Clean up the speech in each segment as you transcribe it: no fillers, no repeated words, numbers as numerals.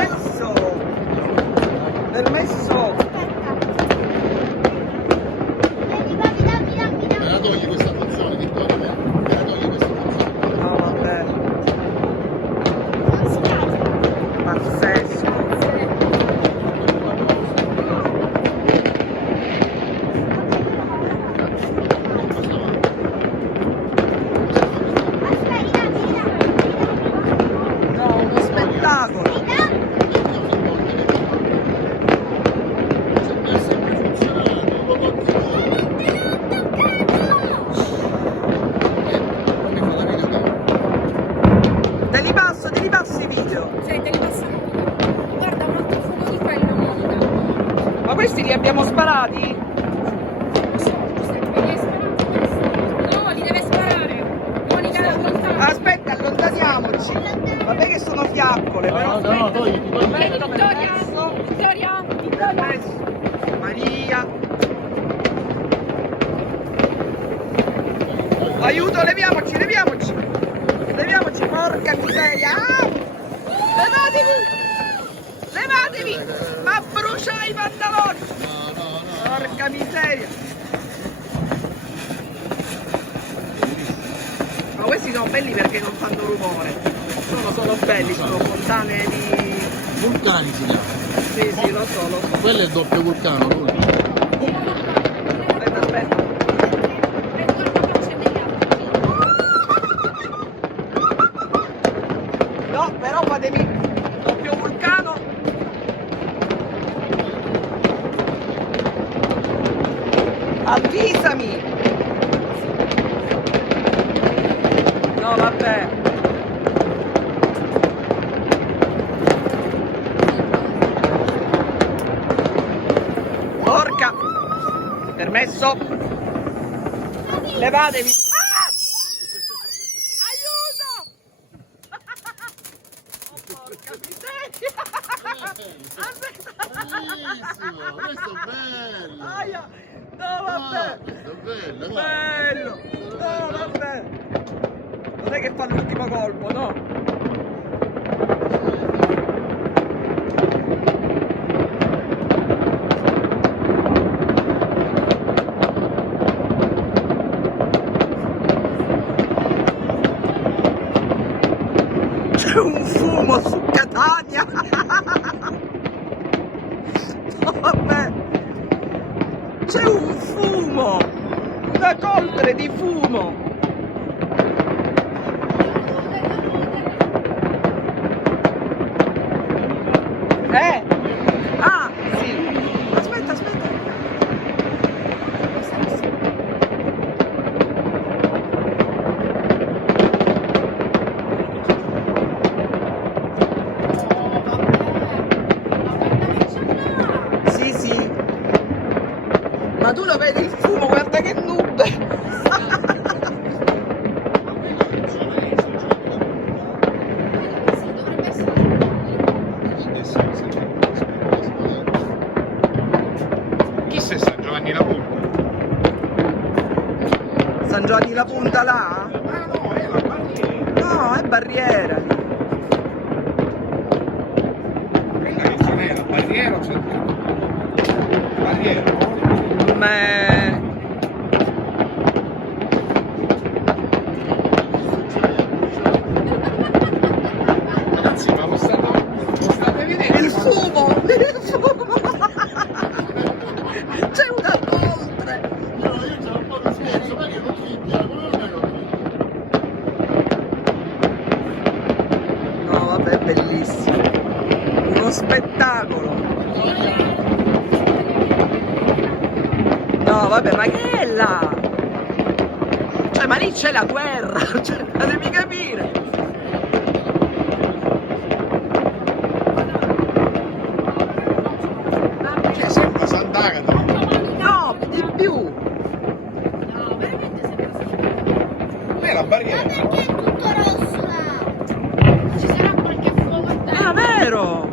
permesso! Permesso! Me la togli questa funzione, Vittorio? Me la togli questa funzione? No, vabbè. Pazzesco. No, uno spettacolo. È sempre funzionato, lo continua. Come fa la videocamera? Te li passo i video. Cioè, te li passano pure. Guarda, un altro fuoco di quello, Monica. Ma questi li abbiamo sparati? Giuseppe, li hai sparati questi? No, li deve sparare. Monica, allontana. Aspetta, allontaniamoci. Vabbè che sono fiaccole, però. No, togli. Aspetta, Vittoria, permesso. Vittoria, Permesso. Maria. Aiuto, leviamoci, leviamoci. Leviamoci, porca miseria. Ah! Levatevi. Levatevi. Ma brucia i pantaloni. No. Porca miseria. Ma questi sono belli perché non fanno rumore. Sono solo belli, sono fontane di... Vulcani si chiama. Sì, lo so. Quello è il doppio vulcano, lui. Aspetta. No, però fatemi doppio vulcano. Avvisami. No, vabbè. Porca. Permesso. Levatevi. Ah! Aiuto! Oh, porca miseria! Aspetta! Bellissimo, questo è bello. Aia! No, vabbè! Questo è bello, Bello! No, vabbè! Non è che fa l'ultimo colpo, no? C'è un fumo su Catania! No, vabbè! C'è un fumo! Una coltre di fumo! Ah, sì! Aspetta! Sì. Ma tu lo vedi il fumo, guarda che nube! Chi sei San Giovanni la Punta? San Giovanni la Punta là? Ah no, è la barriera. No, è Barriera. Non è la barriera o centrale? Barriera. Ma... Ragazzi, ma lo state vedendo? Il fumo! C'è una coltre! No, io c'ho un po' di scherzo, ma che non fibbia, come lo No, vabbè, è bellissimo. Uno spettacolo. No, vabbè, ma che è là? Cioè, ma lì c'è la guerra, cioè, la devi capire. Cioè, sembra Sant'Agata. No, di più. No, veramente sembra. È la barriera. Perché è tutto rosso là? Ci sarà qualche fuoco a terra? Ah, vero?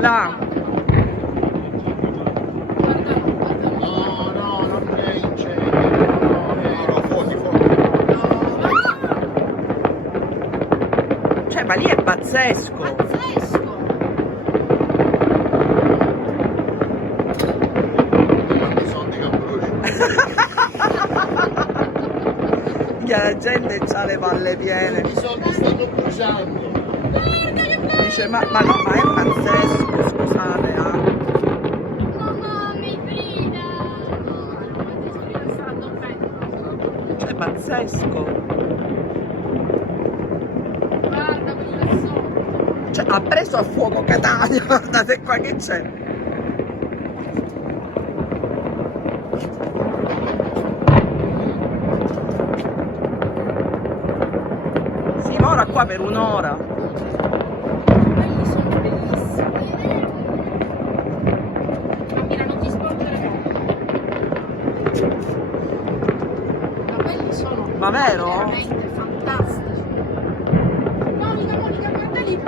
Là. No, non è incendio. No, fuochi. Cioè, ma lì è pazzesco. Pazzesco! minchia, la gente c'ha le palle piene. I soldi stanno bruciando. Dice, ma no, ma è pazzesco, scusate, ah. Mamma, mi frida. No, stanno bene. Cioè, pazzesco. Guarda quelli là sotto. Cioè, ha preso a fuoco Catania, guardate qua che c'è. Si mora qua per un'ora. Quelli sono bellissimi. Cammina, non ti sporgere. Ma quelli sono Ma vero? veramente fantastici. Monica, guarda lì.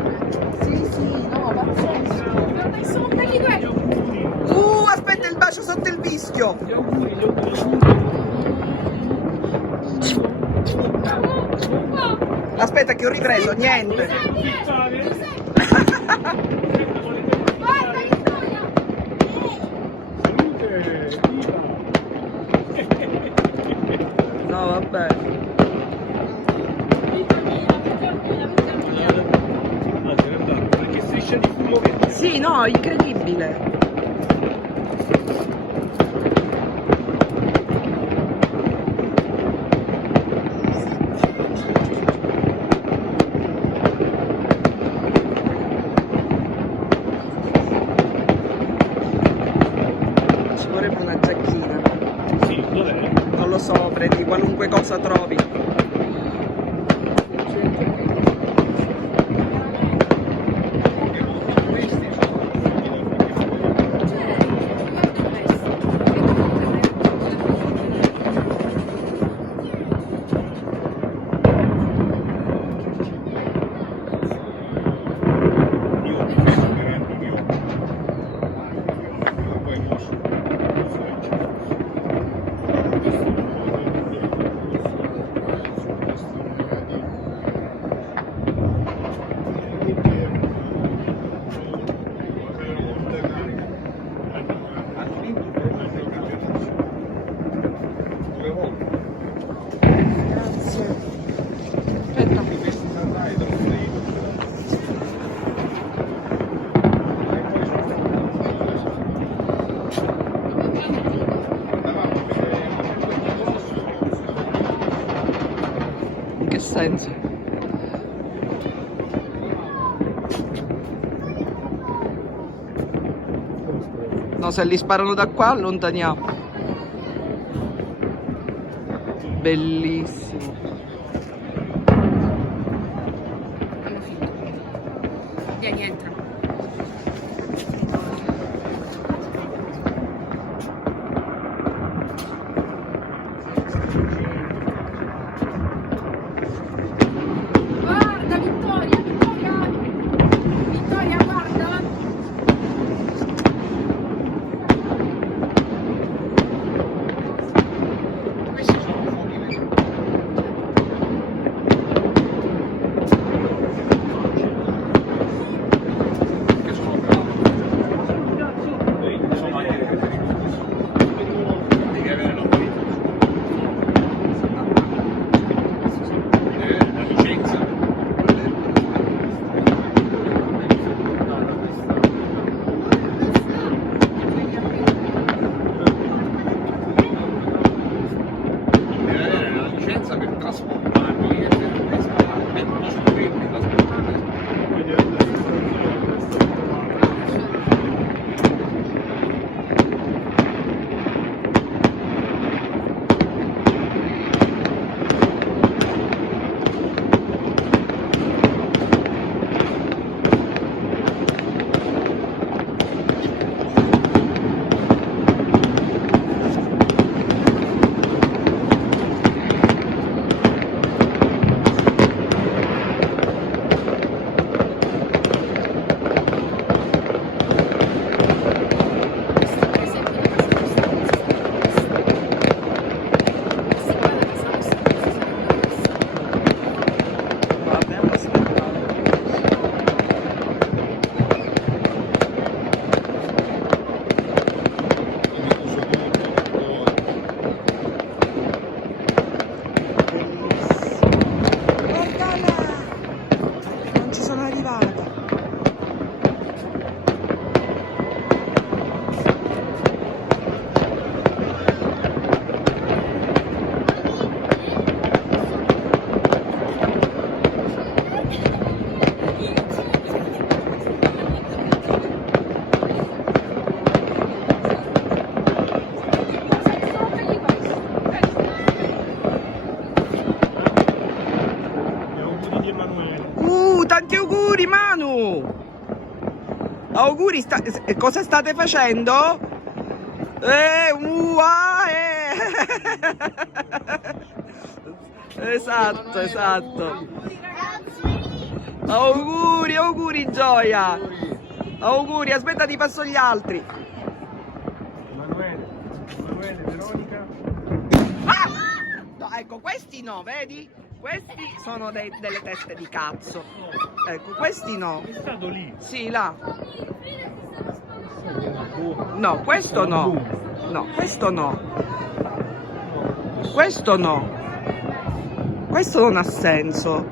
Sì, sì, no, pazzesco. Guarda che sono belli quelli. Aspetta il bacio sotto il vischio. Aspetta che ho ripreso, niente. Guarda Vittoria. No, vabbè. Perché striscia di fumo verde. Sì, no, incredibile. Ci vorrebbe una giacchina. Sì, dov'è? Non lo so, prendi qualunque cosa trovi. In che senso? No, se li sparano da qua, allontaniamo. Bellissimo. Hanno finito. Vieni, entra. Guarda Vittoria, Vittoria, guarda. Questi sono fuochi veri. Che sono bravi. Sono anche dei pericolosi. Devi avere la politica. La licenza. Devi avere la licenza per trasportarli e per costruirli, trasportarli. arrivata. Gli auguri di Emanuele. Tanti auguri Manu! Auguri, cosa state facendo? Esatto, esatto. Auguri, auguri Gioia. Auguri, aspetta ti passo gli altri. Emanuele, Veronica. Ah! No, ecco, questi no, vedi? Questi sono delle teste di cazzo. Ecco, questi no. È stato lì. Sì, là. No, questo no. No, questo no. Questo no. Questo non ha senso.